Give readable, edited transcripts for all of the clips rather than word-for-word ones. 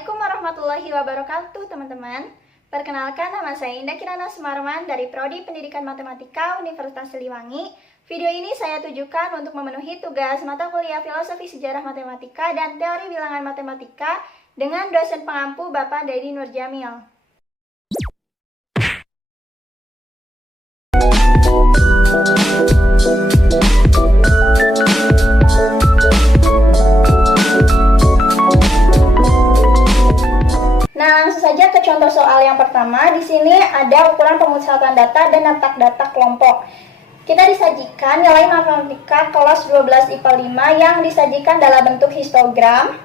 Assalamualaikum warahmatullahi wabarakatuh teman-teman. Perkenalkan, nama saya Indah Kirana Sumarman dari Prodi Pendidikan Matematika Universitas Siliwangi. Video ini saya tujukan untuk memenuhi tugas mata kuliah Filosofi Sejarah Matematika dan Teori Bilangan Matematika dengan dosen pengampu Bapak Dedi Nurjamil. Nah, langsung saja ke contoh soal yang pertama. Di sini ada ukuran pemusatan data dan letak data kelompok. Kita disajikan nilai matematika kelas 12 IPA 5 yang disajikan dalam bentuk histogram.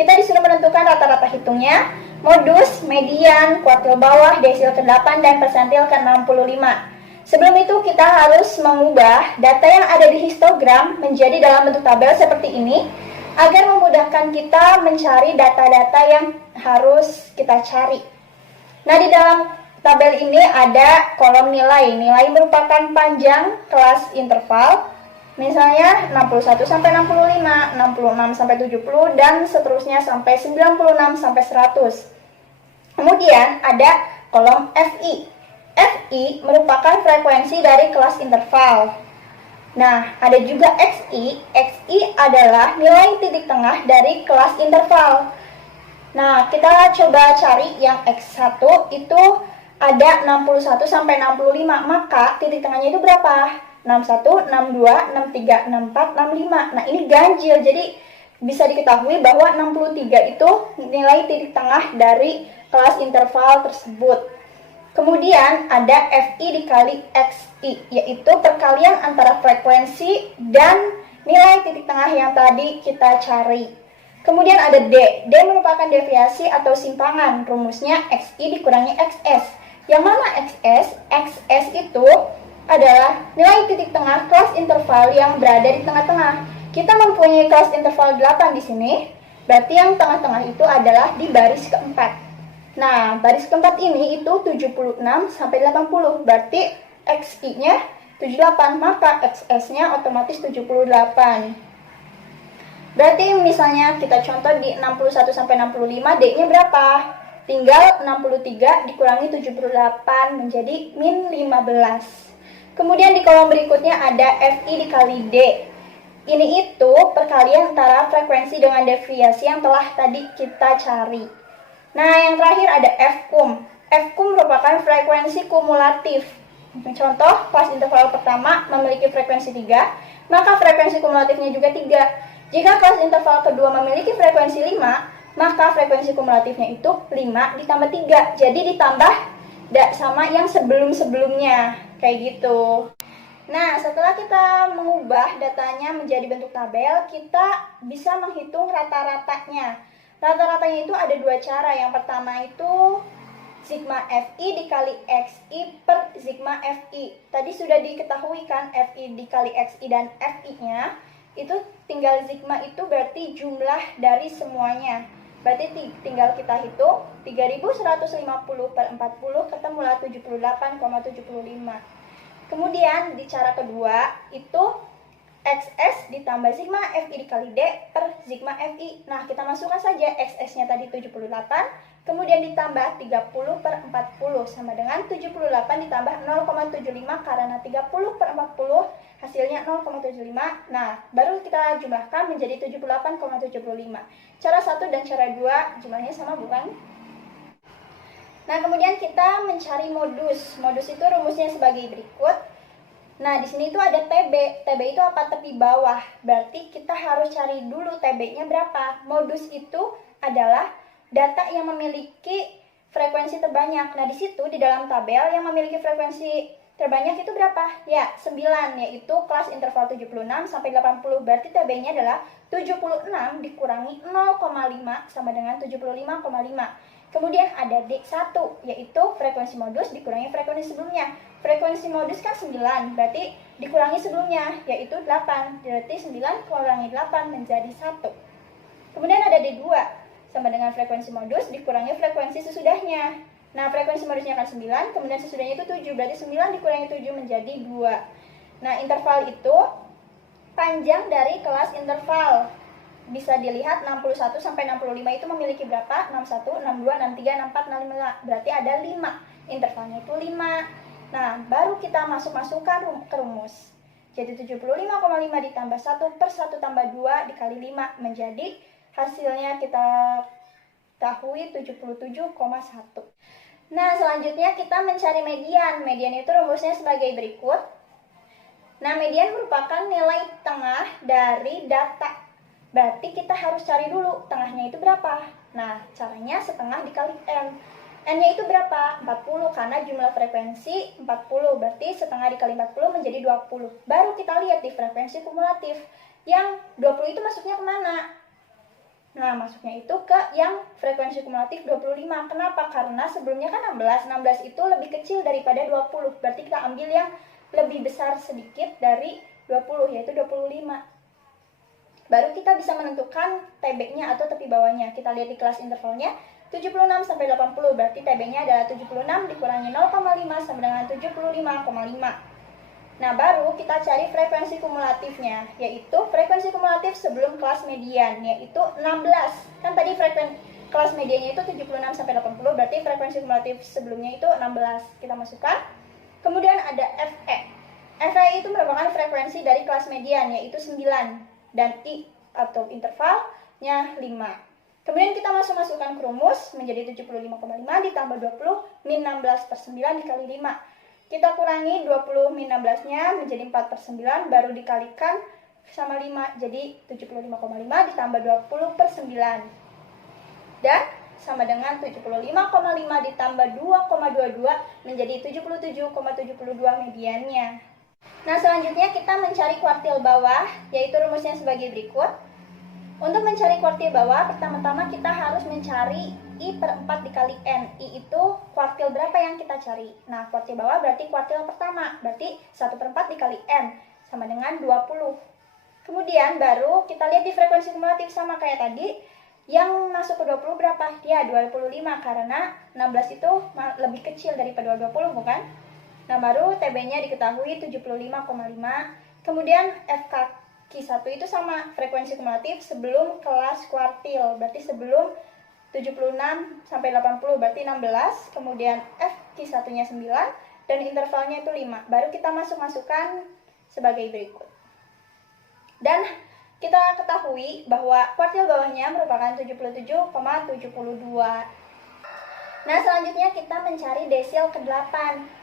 Kita disuruh menentukan rata-rata hitungnya, modus, median, kuartil bawah, desil ke-8, dan persentil ke-65. Sebelum itu kita harus mengubah data yang ada di histogram menjadi dalam bentuk tabel seperti ini, agar memudahkan kita mencari data-data yang harus kita cari. Nah, di dalam tabel ini ada kolom nilai. Nilai merupakan panjang kelas interval, misalnya 61 sampai 65, 66 sampai 70, dan seterusnya sampai 96 sampai 100. Kemudian ada kolom FI. FI merupakan frekuensi dari kelas interval. Nah, ada juga XI. XI adalah nilai titik tengah dari kelas interval. Nah, kita coba cari yang X1 itu ada 61 sampai 65. Maka titik tengahnya itu berapa? 61, 62, 63, 64, 65. Nah, ini ganjil. Jadi bisa diketahui bahwa 63 itu nilai titik tengah dari kelas interval tersebut. Kemudian ada FI dikali XI, yaitu perkalian antara frekuensi dan nilai titik tengah yang tadi kita cari. Kemudian ada D. D merupakan deviasi atau simpangan. Rumusnya XI dikurangi XS. Yang mana XS? XS itu adalah nilai titik tengah kelas interval yang berada di tengah-tengah. Kita mempunyai kelas interval 8 di sini, berarti yang tengah-tengah itu adalah di baris keempat. Nah, baris keempat ini itu 76 sampai 80, berarti XI-nya 78, maka XS-nya otomatis 78. Berarti misalnya kita contoh di 61 sampai 65, D-nya berapa? Tinggal 63 dikurangi 78 menjadi min 15. Kemudian di kolom berikutnya ada FI dikali D. Ini itu perkalian antara frekuensi dengan deviasi yang telah tadi kita cari. Nah, yang terakhir ada Fkum. Fkum merupakan frekuensi kumulatif. Contoh, kelas interval pertama memiliki frekuensi 3, maka frekuensi kumulatifnya juga 3. Jika kelas interval kedua memiliki frekuensi 5, maka frekuensi kumulatifnya itu 5 ditambah 3. Jadi ditambah sama yang sebelum-sebelumnya. Kayak gitu. Nah, setelah kita mengubah datanya menjadi bentuk tabel, kita bisa menghitung rata-ratanya. Rata-ratanya itu ada dua cara. Yang pertama itu sigma FI dikali XI per sigma FI. Tadi sudah diketahui kan FI dikali XI dan FI-nya. Itu tinggal sigma itu berarti jumlah dari semuanya. Berarti tinggal kita hitung 3150 per 40 ketemulah 78,75. Kemudian di cara kedua itu XS ditambah sigma FI dikali D per sigma FI. Nah, kita masukkan saja XS-nya tadi 78, kemudian ditambah 30 per 40 sama dengan 78 ditambah 0,75 karena 30 per 40 hasilnya 0,75. Nah, baru kita jumlahkan menjadi 78,75. Cara 1 dan cara 2 jumlahnya sama bukan? Nah, kemudian kita mencari modus. Modus itu rumusnya sebagai berikut. Nah, di sini itu ada TB. TB itu apa? Tepi bawah. Berarti kita harus cari dulu TB-nya berapa. Modus itu adalah data yang memiliki frekuensi terbanyak. Nah, di situ di dalam tabel yang memiliki frekuensi terbanyak itu berapa? Ya, 9, yaitu kelas interval 76 sampai 80. Berarti TB-nya adalah 76 dikurangi 0,5 sama dengan 75,5. Kemudian ada D1, yaitu frekuensi modus dikurangi frekuensi sebelumnya. Frekuensi modus kan 9, berarti dikurangi sebelumnya, yaitu 8. Berarti 9 kurangi 8 menjadi 1. Kemudian ada D2, sama dengan frekuensi modus dikurangi frekuensi sesudahnya. Nah, frekuensi modusnya kan 9, kemudian sesudahnya itu 7, berarti 9 dikurangi 7 menjadi 2. Nah, interval itu panjang dari kelas interval. bisa dilihat 61 sampai 65 itu memiliki berapa? 61, 62, 63, 64, 65. Berarti ada 5. Intervalnya itu 5. Nah, baru kita masukkan ke rumus. Jadi 75,5 ditambah 1 per 1 tambah 2 dikali 5 menjadi hasilnya kita ketahui 77,1. Nah, selanjutnya kita mencari median. Median itu rumusnya sebagai berikut. Nah, median merupakan nilai tengah dari data. Berarti kita harus cari dulu tengahnya itu berapa. Nah, caranya setengah dikali N. N-nya itu berapa? 40, karena jumlah frekuensi 40. Berarti setengah dikali 40 menjadi 20. Baru kita lihat di frekuensi kumulatif. Yang 20 itu masuknya kemana? Nah, masuknya itu ke yang frekuensi kumulatif 25. Kenapa? Karena sebelumnya kan 16. 16 itu lebih kecil daripada 20. Berarti kita ambil yang lebih besar sedikit dari 20, yaitu 25. Baru kita bisa menentukan TB-nya atau tepi bawahnya. Kita lihat di kelas intervalnya 76 sampai 80. Berarti TB-nya adalah 76 dikurangi 0,5 sama dengan 75,5. Nah, baru kita cari frekuensi kumulatifnya, yaitu frekuensi kumulatif sebelum kelas median, yaitu 16. Kan tadi kelas mediannya itu 76 sampai 80, berarti frekuensi kumulatif sebelumnya itu 16. Kita masukkan. Kemudian ada FE. FE itu merupakan frekuensi dari kelas median, yaitu 9. Dan I atau intervalnya 5. Kemudian kita masukkan ke rumus menjadi 75,5 ditambah 20 min 16 per 9 dikali 5. Kita kurangi 20 min 16-nya menjadi 4 per 9, baru dikalikan sama 5. Jadi 75,5 ditambah 20 per 9. Dan sama dengan 75,5 ditambah 2,22 menjadi 77,72 mediannya. Nah, selanjutnya kita mencari kuartil bawah, yaitu rumusnya sebagai berikut. Untuk mencari kuartil bawah, pertama-tama kita harus mencari I per 4 dikali N. I itu kuartil berapa yang kita cari? Nah, kuartil bawah berarti kuartil pertama. Berarti 1 per 4 dikali N, sama dengan 20. Kemudian baru kita lihat di frekuensi kumulatif sama kayak tadi. Yang masuk ke 20 berapa? Ya, 25, karena 16 itu lebih kecil daripada 20, bukan? Nah, baru TB-nya diketahui 75,5. Kemudian FK1 itu sama frekuensi kumulatif sebelum kelas kuartil. Berarti sebelum 76 sampai 80, berarti 16. Kemudian FQ1-nya 9 dan intervalnya itu 5. Baru kita masukkan sebagai berikut. Dan kita ketahui bahwa kuartil bawahnya merupakan 77,72. Nah, selanjutnya kita mencari desil ke-8.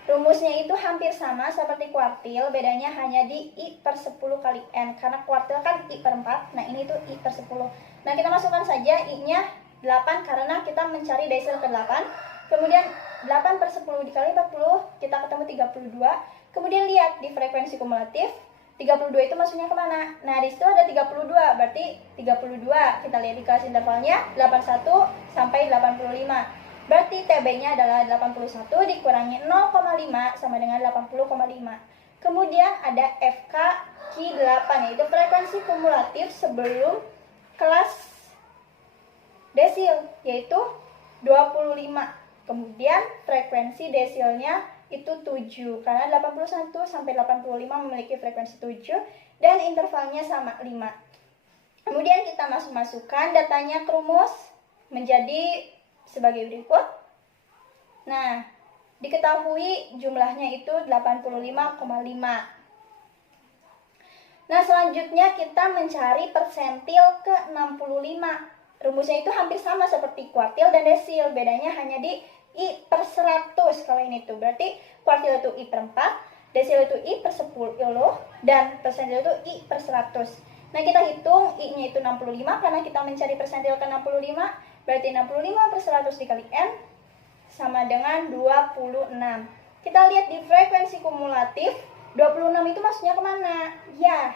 Rumusnya itu hampir sama seperti kuartil, bedanya hanya di I per 10 kali N. Karena kuartil kan I per 4, nah ini tuh I per 10. Nah, kita masukkan saja I-nya 8 karena kita mencari desil ke-8. Kemudian 8 per 10 dikali 40, kita ketemu 32. Kemudian lihat di frekuensi kumulatif, 32 itu masuknya kemana? Nah, di situ ada 32, berarti 32. Kita lihat di kelas intervalnya 81 sampai 85. Berarti TB-nya adalah 81 dikurangi 0,5 sama dengan 80,5. Kemudian ada FK-8, yaitu frekuensi kumulatif sebelum kelas desil, yaitu 25. Kemudian frekuensi desilnya itu 7, karena 81 sampai 85 memiliki frekuensi 7 dan intervalnya sama 5. Kemudian kita masukkan datanya ke rumus menjadi sebagai berikut. Nah, diketahui jumlahnya itu 85,5. Nah, selanjutnya kita mencari persentil ke 65. Rumusnya itu hampir sama seperti kuartil dan desil, bedanya hanya di I per 100 kalau ini tuh. Berarti kuartil itu I per 4, desil itu I per 10, dan persentil itu I per 100. Nah, kita hitung I-nya itu 65 karena kita mencari persentil ke 65. Berarti 65 per 100 dikali N sama dengan 26. Kita lihat di frekuensi kumulatif, 26 itu masuknya kemana? Ya,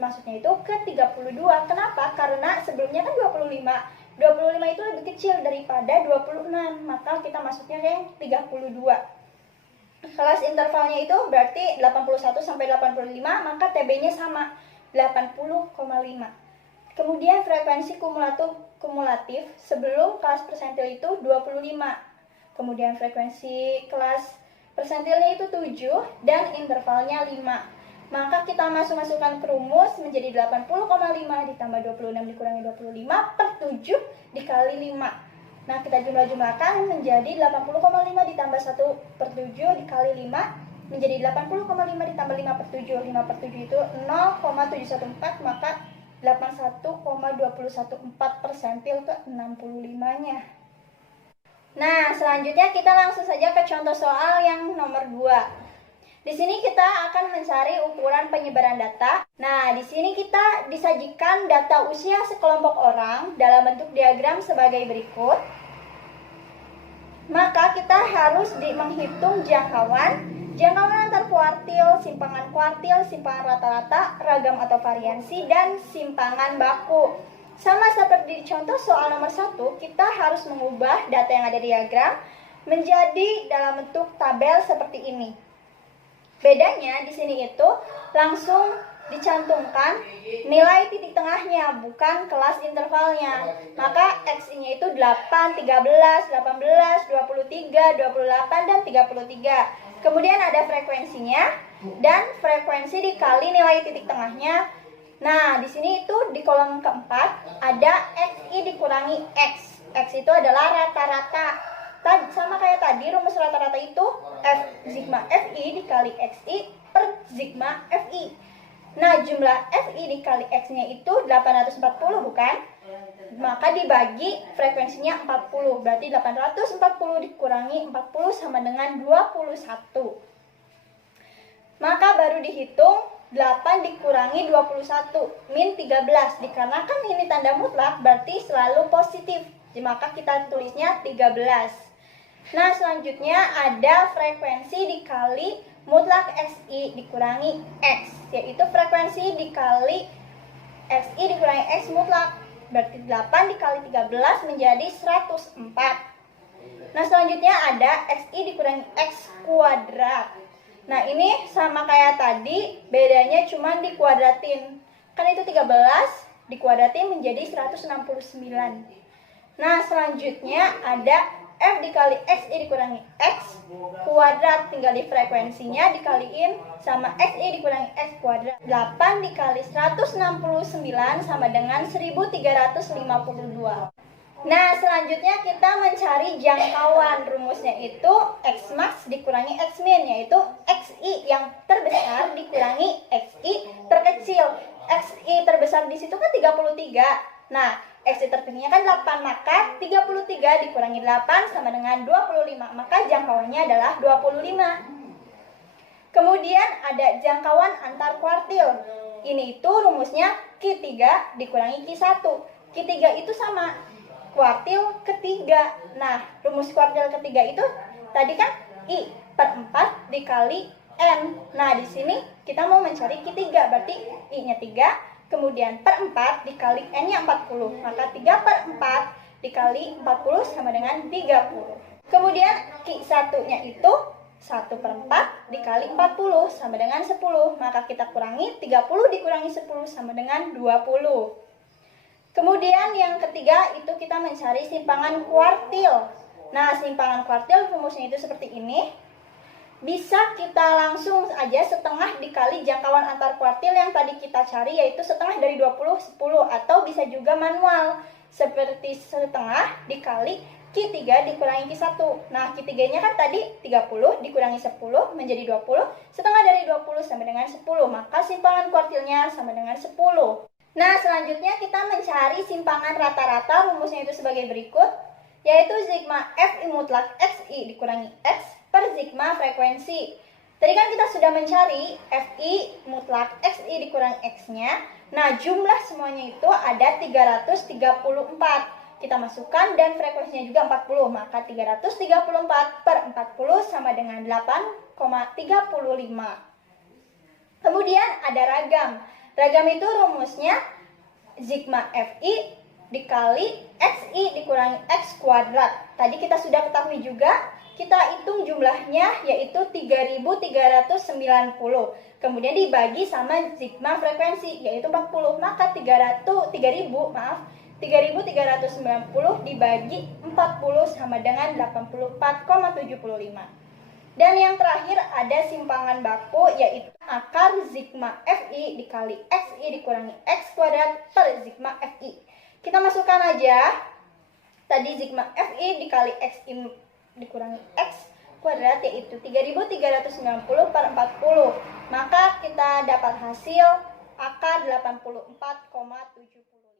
masuknya itu ke 32. Kenapa? Karena sebelumnya kan 25. 25 itu lebih kecil daripada 26. Maka kita masuknya ke yang 32. Kelas intervalnya itu berarti 81 sampai 85, maka TB-nya sama 80,5. Kemudian frekuensi kumulatif sebelum kelas persentil itu 25. Kemudian frekuensi kelas persentilnya itu 7 dan intervalnya 5. Maka kita masukkan ke rumus menjadi 80,5 ditambah 26 dikurangi 25 per 7 dikali 5. Nah, kita jumlah-jumlahkan menjadi 80,5 ditambah 1 per 7 dikali 5 menjadi 80,5 ditambah 5 per 7. 5 per 7 itu 0,714, maka 81,214 persentil ke 65-nya. Nah, selanjutnya kita langsung saja ke contoh soal yang nomor 2. Di sini kita akan mencari ukuran penyebaran data. Nah, di sini kita disajikan data usia sekelompok orang dalam bentuk diagram sebagai berikut. Maka kita harus menghitung jangkauan antar kuartil, simpangan kuartil, simpangan rata-rata, ragam atau variansi, dan simpangan baku. Sama seperti di contoh soal nomor 1, kita harus mengubah data yang ada di diagram menjadi dalam bentuk tabel seperti ini. Bedanya di sini itu langsung dicantumkan nilai titik tengahnya, bukan kelas intervalnya. Maka XI-nya itu 8, 13, 18, 23, 28, dan 33. Kemudian ada frekuensinya, dan frekuensi dikali nilai titik tengahnya. Nah, di sini itu di kolom keempat ada XI dikurangi X. X itu adalah rata-rata. Sama kayak tadi, rumus rata-rata itu F sigma FI dikali XI per sigma FI. Nah, jumlah FI dikali X-nya itu 840, bukan? Maka dibagi frekuensinya 40. Berarti 840 dikurangi 40 sama dengan 21. Maka baru dihitung 8 dikurangi 21, min 13. Dikarenakan ini tanda mutlak, berarti selalu positif. Maka kita tulisnya 13. Nah, selanjutnya ada frekuensi dikali mutlak XI dikurangi X, yaitu frekuensi dikali XI dikurangi X mutlak. Berarti 8 dikali 13 menjadi 104. Nah, selanjutnya ada XI dikurangi X kuadrat. Nah, ini sama kayak tadi, bedanya cuma dikuadratin. Kan itu 13 dikuadratin menjadi 169. Nah, selanjutnya ada F dikali XI dikurangi X kuadrat, tinggal di frekuensinya dikaliin sama XI dikurangi X kuadrat. 8 dikali 169 sama dengan 1352. Nah, selanjutnya kita mencari jangkauan. Rumusnya itu X max dikurangi X min, yaitu XI yang terbesar dikurangi XI terkecil. XI terbesar di situ kan 33. Nah, XI terkecilnya kan 8, maka 33 dikurangi 8 sama dengan 25. Maka jangkauannya adalah 25. Kemudian ada jangkauan antar kuartil. Ini itu rumusnya Q3 dikurangi Q1. Q3 itu sama kuartil ketiga. Nah, rumus kuartil ketiga itu tadi kan I per 4 dikali N. Nah, di sini kita mau mencari Q3, berarti I-nya 3, kemudian per 4 dikali N-nya 40. Maka 3 per 4 dikali 40 sama dengan 30. Kemudian Q1-nya itu 1 per 4 dikali 40 sama dengan 10. Maka kita kurangi 30 dikurangi 10 sama dengan 20. Kemudian yang ketiga itu kita mencari simpangan kuartil. Nah, simpangan kuartil rumusnya itu seperti ini. Bisa kita langsung aja setengah dikali jangkauan antar kuartil yang tadi kita cari, yaitu setengah dari 20, 10. Atau bisa juga manual, seperti setengah dikali Q3 dikurangi Q1. Nah, Q3-nya kan tadi 30 dikurangi 10 menjadi 20. Setengah dari 20 sama dengan 10. Maka simpangan kuartilnya sama dengan 10. Nah, selanjutnya kita mencari simpangan rata-rata. Rumusnya itu sebagai berikut, yaitu sigma FI mutlak XI dikurangi X per sigma frekuensi. Tadi kan kita sudah mencari FI mutlak XI dikurangi X-nya. Nah, jumlah semuanya itu ada 334. Kita masukkan dan frekuensinya juga 40. Maka 334 per 40 sama dengan 8,35. Kemudian ada ragam. Ragam itu rumusnya sigma FI dikali XI dikurangi X kuadrat. Tadi kita sudah ketahui juga, kita hitung jumlahnya yaitu 3.390. Kemudian dibagi sama sigma frekuensi yaitu 40. Maka 3.390 dibagi 40 sama dengan 84,75. Dan yang terakhir ada simpangan baku, yaitu akar sigma FI dikali XI dikurangi X kuadrat per sigma FI. Kita masukkan aja, tadi sigma FI dikali XI dikurangi X kuadrat yaitu 3390 per 40. Maka kita dapat hasil akar 84,70.